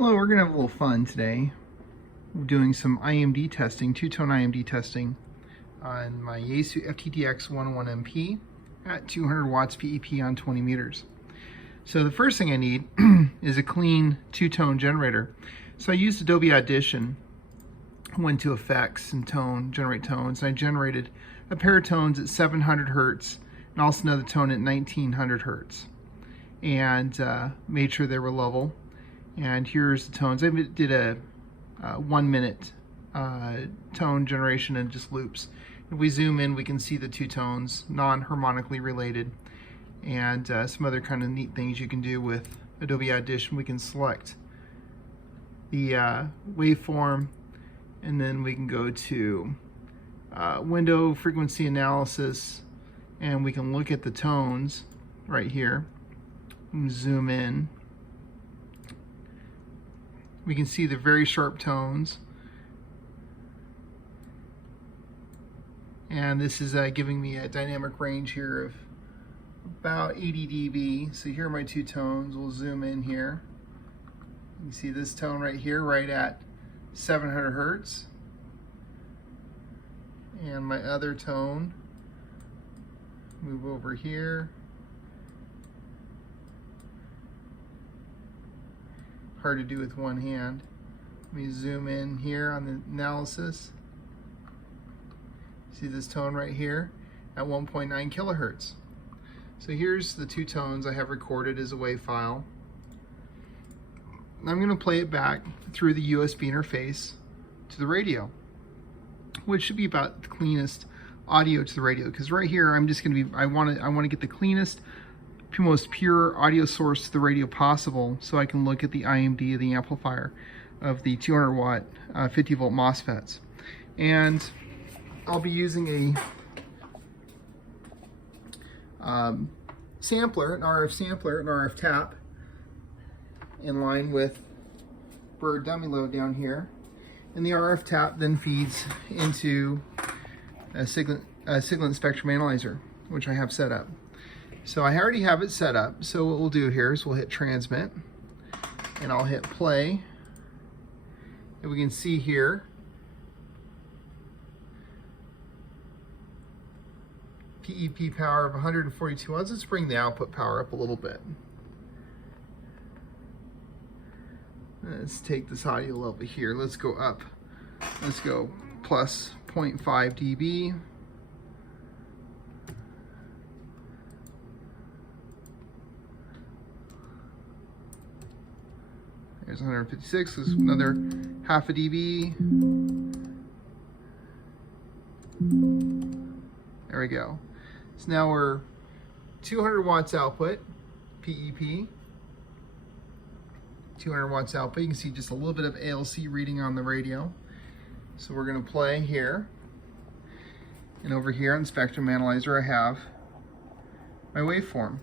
Hello, we're going to have a little fun today. We're doing some IMD testing, two-tone IMD testing on my Yaesu FTDX-101MP at 200 watts PEP on 20 meters. So the first thing I need is a clean two-tone generator. So I used Adobe Audition, went to Effects and Tone, Generate Tones, and I generated a pair of tones at 700 hertz and also another tone at 1900 hertz, and made sure they were level. And here's the tones. I did a 1 minute tone generation and just loops. If we zoom in, we can see the two tones, non-harmonically related, and some other kind of neat things you can do with Adobe Audition. We can select the waveform, and then we can go to window frequency analysis, and we can look at the tones right here. Zoom in. We can see the very sharp tones, and this is giving me a dynamic range here of about 80 dB. So here are my two tones. We'll zoom in here. You see this tone right here, right at 700 hertz, and my other tone, move over here. Hard to do with one hand. Let me zoom in here on the analysis. See this tone right here at 1.9 kilohertz. So here's the two tones I have recorded as a WAV file. I'm going to play it back through the USB interface to the radio, which should be about the cleanest audio to the radio, because right here I'm just going to be, I want to get the cleanest, most pure audio source to the radio possible, so I can look at the IMD of the amplifier of the 200 watt 50 volt MOSFETs. And I'll be using a sampler, an RF sampler, an RF tap, in line with Bird dummy load down here. And the RF tap then feeds into a Siglent spectrum analyzer, which I have set up. So I already have it set up. So what we'll do here is we'll hit transmit, and I'll hit play. And we can see here PEP power of 142 watts. Let's bring the output power up a little bit. Let's take this audio level here. Let's go up. Let's go plus 0.5 dB. There's 156, there's another half a dB. There we go. So now we're 200 watts output, PEP. 200 watts output. You can see just a little bit of ALC reading on the radio. So we're going to play here. And over here on the Spectrum Analyzer, I have my waveform.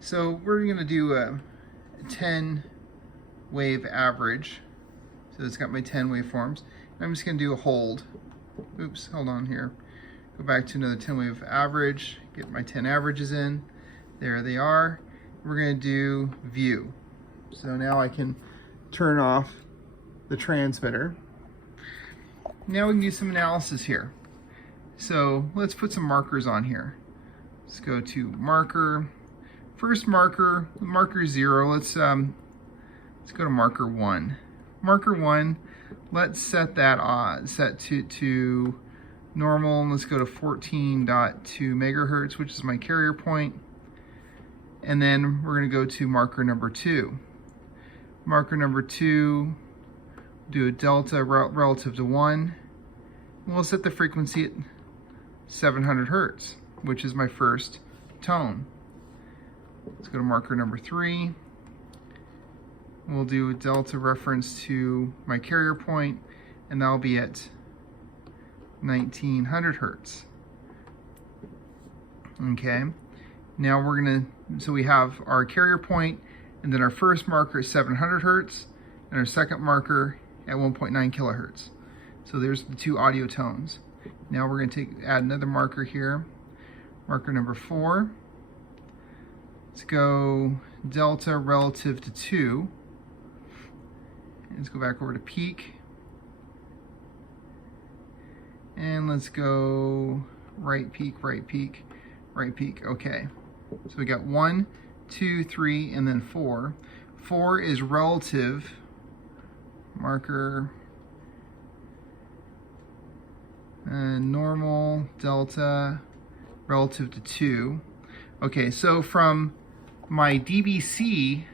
So we're going to do a 10 wave average. So it's got my 10 waveforms. I'm just going to do a hold. Oops, hold on here. Go back to another 10 wave average, get my 10 averages in. There they are. We're going to do view. So now I can turn off the transmitter. Now we can do some analysis here. So let's put some markers on here. Let's go to marker. First marker, marker 0. Let's go to marker 1. Marker 1, let's set that set to normal. Let's go to 14.2 megahertz, which is my carrier point. And then we're going to go to marker number 2. Marker number 2, do a delta relative to 1. We'll set the frequency at 700 hertz, which is my first tone. Let's go to marker number 3. We'll do a delta reference to my carrier point, and that'll be at 1900 hertz. Okay, now we're gonna, so we have our carrier point, and then our first marker is 700 hertz, and our second marker at 1.9 kilohertz. So there's the two audio tones. Now we're gonna add another marker here, marker number 4. Let's go delta relative to 2. Let's go back over to peak. And let's go right peak, right peak, right peak. Okay. So we got 1, 2, 3, and then 4. 4 is relative. Marker. Normal, delta, relative to 2. Okay, so from my DBC,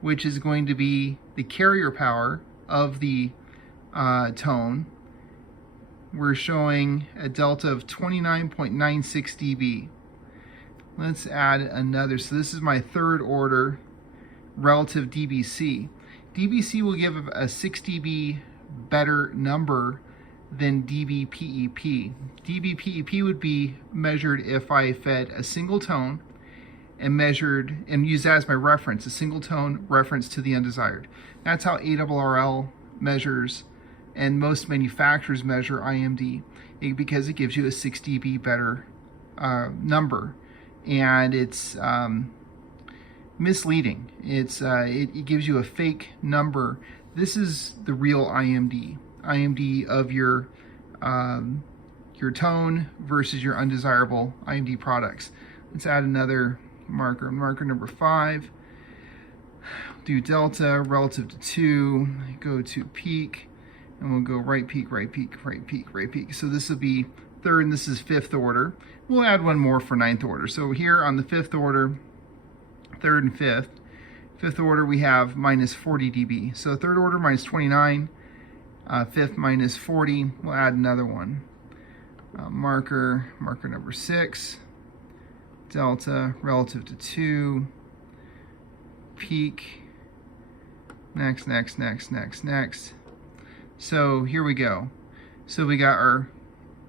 which is going to be the carrier power of the tone, we're showing a delta of 29.96 dB. Let's add another. So this is my third order relative DBC. DBC will give a 6 dB better number than dB/PEP. dB/PEP would be measured if I fed a single tone and measured and used that as my reference, a single tone reference to the undesired. That's how ARRL measures, and most manufacturers measure IMD, because it gives you a 6 dB better number, and it's misleading. It gives you a fake number. This is the real IMD of your tone versus your undesirable IMD products. Let's add another marker number 5. Do delta relative to 2, go to peak, and we'll go right peak, right peak, right peak, right peak. So this will be third, and this is 5th order. We'll add one more for 9th order. So here on the 5th order, 3rd and 5th. 5th order we have minus 40 dB. So 3rd order minus 29, 5th minus 40. We'll add another one. Marker number 6. Delta relative to 2. Peak. Next. So here we go. So we got our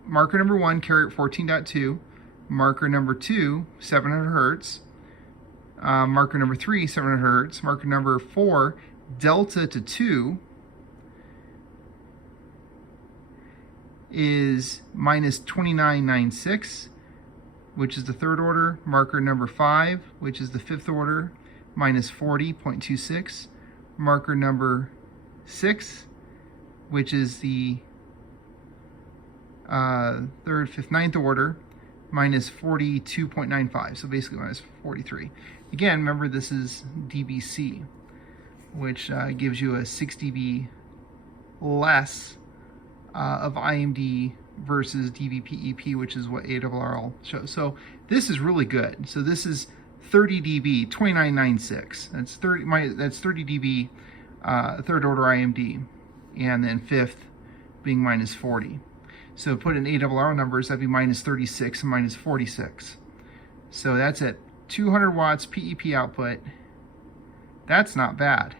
marker number 1, carrier at 14.2. Marker number 2, 700 hertz. Marker number 3, 700 hertz. Marker number 4, delta to 2 is minus 29.96, which is the 3rd order. Marker number 5, which is the 5th order, minus 40.26. Marker number 6, which is the 3rd, 5th, 9th order, minus 42.95, so basically minus 43. Again, remember this is DBC, which gives you a 6 dB less of IMD versus dB/PEP, which is what ARRL shows. So this is really good. So this is 30 dB, 29.96. That's 30 dB 3rd order IMD, and then 5th being minus 40. So put in ARRL numbers, that'd be minus 36 and minus 46. So that's at 200 watts PEP output. That's not bad.